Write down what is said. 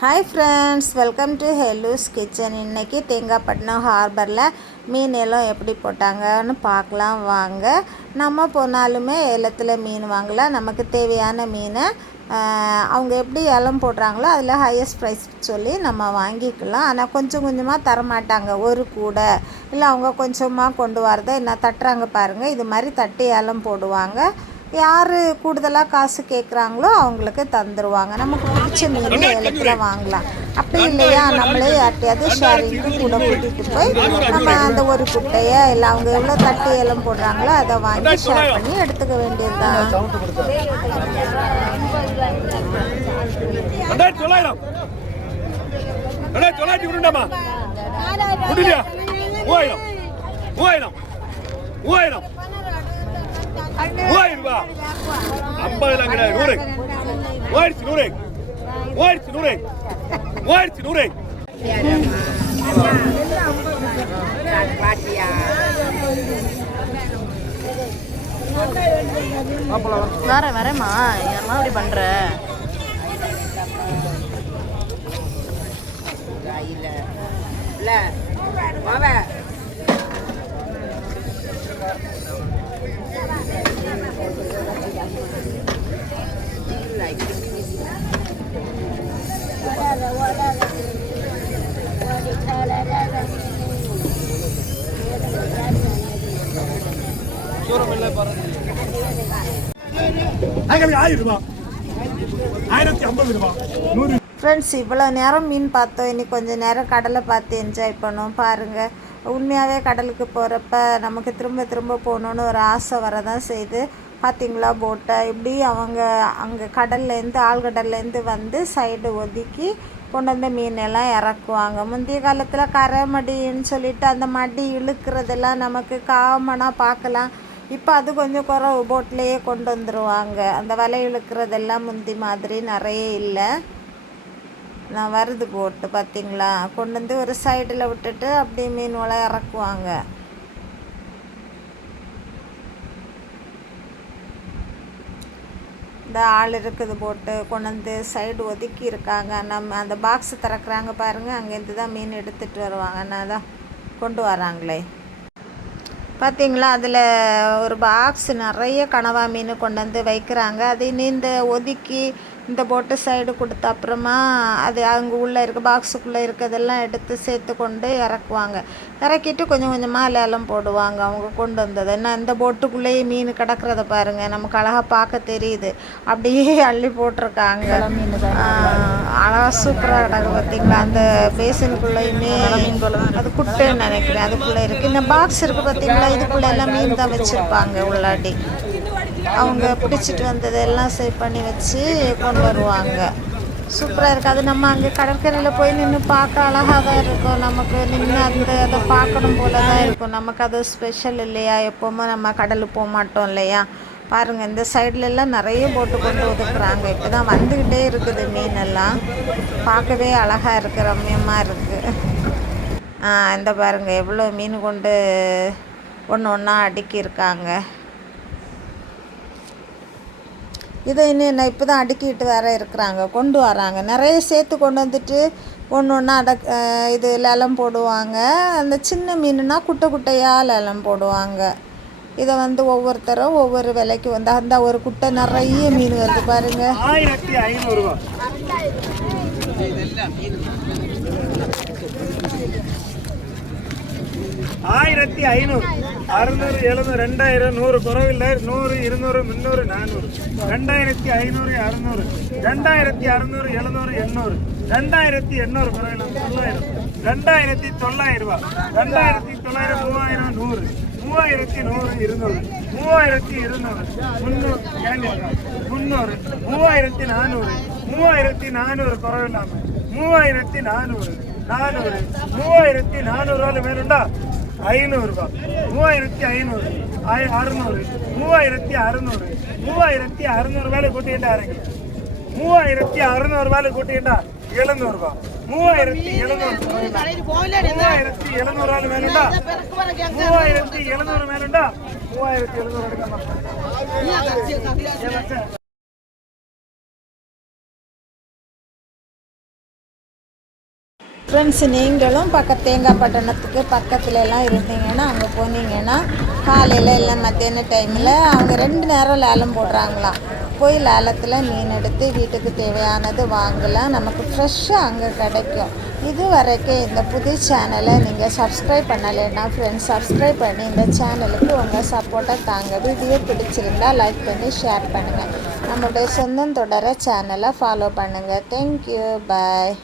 Hi friends welcome to ஹெலூஸ் kitchen இன்றைக்கி தேங்காய்பட்டினம் ஹார்பரில் மீன் எல்லாம் எப்படி போட்டாங்கன்னு பார்க்கலாம் வாங்க. நம்ம போனாலுமே ஏலத்தில் மீன் வாங்கலாம். நமக்கு தேவையான மீனை அவங்க எப்படி ஏலம் போடுறாங்களோ அதில் ஹையஸ்ட் ப்ரைஸ் சொல்லி நம்ம வாங்கிக்கலாம். ஆனால் கொஞ்சம் கொஞ்சமாக தரமாட்டாங்க. ஒரு கூடை. இல்லை அவங்க கொஞ்சமாக கொண்டு வரதை என்ன தட்டுறாங்க பாருங்கள் இது மாதிரி தட்டி ஏலம் போடுவாங்க. யார் கூடுதலாக காசு கேட்குறாங்களோ அவங்களுக்கு தந்துடுவாங்க நமக்கு பிடிச்ச மீன் ஏலத்தில் வாங்கலாம். அப்படி இல்லையா? நம்மளே யார்ட்டையாவது ஷேரிங்க்கு கூட கூட்டிகிட்டு போய் நம்ம அந்த ஒரு குட்டையை இல்லை அவங்க எவ்வளோ தட்டி ஏலம் போடுறாங்களோ அதை வாங்கி ஷேர் பண்ணி எடுத்துக்க வேண்டியது தான் மூவாயிரம். மூவாயிரம். ஐம்பதுலாம் கிடையாது. நூறு. மூவாயிரத்தி நூறு. மூவாயிரத்தி நூறு. மூவாயிரத்தி நூறு. வர வரேம்மா. ஏம்மா இப்படி பண்ற? ஆயிரம் ரூபாய் ஆயிரத்தி ஐம்பது ரூபாய் நூறு ஃப்ரெண்ட்ஸ் இவ்வளோ நேரம் மீன் பார்த்தோம். இனி கொஞ்சம் நேரம் கடலை பார்த்து என்ஜாய் பண்ணோம். பாருங்கள் உண்மையாகவே கடலுக்கு போகிறப்ப நமக்கு திரும்ப திரும்ப போகணுன்னு ஒரு ஆசை வரதான் செய்யுது. பார்த்தீங்களா போட்டை இப்படி அவங்க அங்கே கடல்லேருந்து ஆழ்கடல்லேருந்து வந்து சைடு ஒதுக்கி கொண்டு வந்து மீனெல்லாம் இறக்குவாங்க. முந்தைய காலத்தில் கரை மடின்னு சொல்லிட்டு அந்த மடி இழுக்கிறதெல்லாம் நமக்கு காமனாக பார்க்கலாம். இப்போ அது கொஞ்சம் குறவு போட்லேயே கொண்டு வந்துடுவாங்க அந்த வலை இழுக்கிறதெல்லாம் முந்தி மாதிரி நிறைய இல்லை. நான் வருது போட்டு பார்த்திங்களா கொண்டு வந்து ஒரு சைடில் விட்டுட்டு அப்படியே மீன் வலை இறக்குவாங்க. இந்த ஆள் இருக்குது போட்டு கொண்டு வந்து சைடு ஒதுக்கி இருக்காங்க. நம்ம அந்த பாக்ஸ் திறக்கிறாங்க பாருங்கள் அங்கேருந்து தான் மீன் எடுத்துகிட்டு வருவாங்க. நான் தான் கொண்டு வராங்களே. பார்த்தீங்களா அதில் ஒரு பாக்ஸ் நிறைய கனவா மீன் கொண்டு வந்து வைக்கிறாங்க. அது நீந்த ஒதுக்கி இந்த போட்டு சைடு கொடுத்த அப்புறமா அது அங்கே உள்ளே இருக்க பாக்ஸுக்குள்ளே இருக்கிறதெல்லாம் எடுத்து சேர்த்து கொண்டு இறக்குவாங்க. இறக்கிட்டு கொஞ்சம் கொஞ்சமாக லேலம் போடுவாங்க அவங்க கொண்டு வந்தது. என்ன இந்த போட்டுக்குள்ளேயே மீன் கிடக்கிறத பாருங்கள் நமக்கு அழகாக பார்க்க தெரியுது. அப்படியே அள்ளி போட்டிருக்காங்க. அழகாக சூப்பராக கிடக்கு பார்த்தீங்களா? அந்த பேசனுக்குள்ளேயுமே அது குட்டைன்னு நினைக்கிறேன். அதுக்குள்ளே இருக்குது இந்த பாக்ஸ் இருக்குது பார்த்தீங்களா? இதுக்குள்ளே எல்லாம் மீன் தான் வச்சுருப்பாங்க உள்ளாடி அவங்க பிடிச்சிட்டு வந்ததெல்லாம் சேவ் பண்ணி வச்சு கொண்டு வருவாங்க. சூப்பராக இருக்குது அது நம்ம அங்கே கடற்கரையில் போய் நின்று பார்க்க அழகாக தான் இருக்கும். நமக்கு நின்று அந்த அதை பார்க்கணும் போல தான் இருக்கும். நமக்கு அது ஸ்பெஷல் இல்லையா? எப்போவுமே நம்ம கடலுக்கு போக மாட்டோம் இல்லையா? பாருங்கள் இந்த சைடுல எல்லாம் நிறைய போட்டு கொண்டு ஒதுக்குறாங்க. இப்போ தான் வந்துக்கிட்டே இருக்குது மீனெல்லாம் பார்க்கவே அழகாக இருக்குது ரம்மியமாக இருக்குது இந்த பாருங்கள் எவ்வளோ மீன் கொண்டு ஒன்று ஒன்றா அடுக்கியிருக்காங்க. இதை இன்னும் என்ன இப்போ தான் அடுக்கிட்டு வேற இருக்கிறாங்க கொண்டு வராங்க. நிறைய சேர்த்து கொண்டு வந்துட்டு ஒன்று ஒன்றா அடக் இது லேலம் போடுவாங்க. அந்த சின்ன மீனுனா குட்டை குட்டையாக லேலம் போடுவாங்க. இதை வந்து ஒவ்வொருத்தரும் ஒவ்வொரு விலைக்கு வந்து அந்த ஒரு குட்டை நிறைய மீன் வருது பாருங்க. ஆயிரத்தி ஐநூறு. அறுநூறு எழுநூறு ரெண்டாயிரம் நூறு குறவில்லை. நூறு இருநூறு முந்நூறு நானூறு. ரெண்டாயிரத்தி ஐநூறு அறுநூறு. ரெண்டாயிரத்தி அறுநூறு எழுநூறு எண்ணூறு. ரெண்டாயிரத்தி எண்ணூறு குறவில்லை. தொள்ளாயிரம். ரெண்டாயிரத்தி தொள்ளாயிரம் ரூபாய் ரெண்டாயிரத்தி தொள்ளாயிரம் மூவாயிரம் நூறு. மூவாயிரத்தி நூறு இருநூறு. மூவாயிரத்தி இருநூறு முந்நூறு. முந்நூறு. மூவாயிரத்தி நானூறு. மூவாயிரத்தி நானூறு குறவில்லாமல் மூவாயிரத்தி நானூறு. நானூறு. மூவாயிரத்தி நானூறு மேலுண்டா ஐநூறு ரூபாய் மூவாயிரத்தி ஐநூறு. அறுநூறு. மூவாயிரத்தி அறுநூறு. மூவாயிரத்தி அறுநூறு வேலை கூட்டிக்கிட்டா இறங்கி. மூவாயிரத்தி அறுநூறு வேலை கூட்டிக்கிட்டா எழுநூறு ரூபாய் மூவாயிரத்தி எழுநூறு மூவாயிரத்தி எழுநூறு ஆள் மேலுண்டா மூவாயிரத்தி எழுநூறு மேலுண்டா மூவாயிரத்தி எழுநூறு எடுக்கணும் ஃப்ரெண்ட்ஸ் நீங்களும் பக்க தேங்காய் பட்டணத்துக்கு பக்கத்துல எல்லாம் இருந்தீங்கன்னா அங்கே போனீங்கன்னா காலையில் இல்லை மத்தியான டைமில் அவங்க ரெண்டு நேரம் லேலம் போடுறாங்களாம் போய் லேலத்தில் மீன் எடுத்து வீட்டுக்கு தேவையானது வாங்கலாம். நமக்கு ஃப்ரெஷ்ஷாக அங்கே கிடைக்கும். இது வரைக்கும் இந்த புது சேனலை நீங்கள் சப்ஸ்கிரைப் பண்ணலைன்னா ஃப்ரெண்ட்ஸ் சப்ஸ்கிரைப் பண்ணி இந்த சேனலுக்கு உங்கள் சப்போர்ட்டை தாங்க. வீடியோ பிடிச்சிருந்தா லைக் பண்ணி ஷேர் பண்ணுங்கள் நம்மளுடைய சொந்தம் தொடர சேனலை ஃபாலோ பண்ணுங்கள் தேங்க்யூ பாய்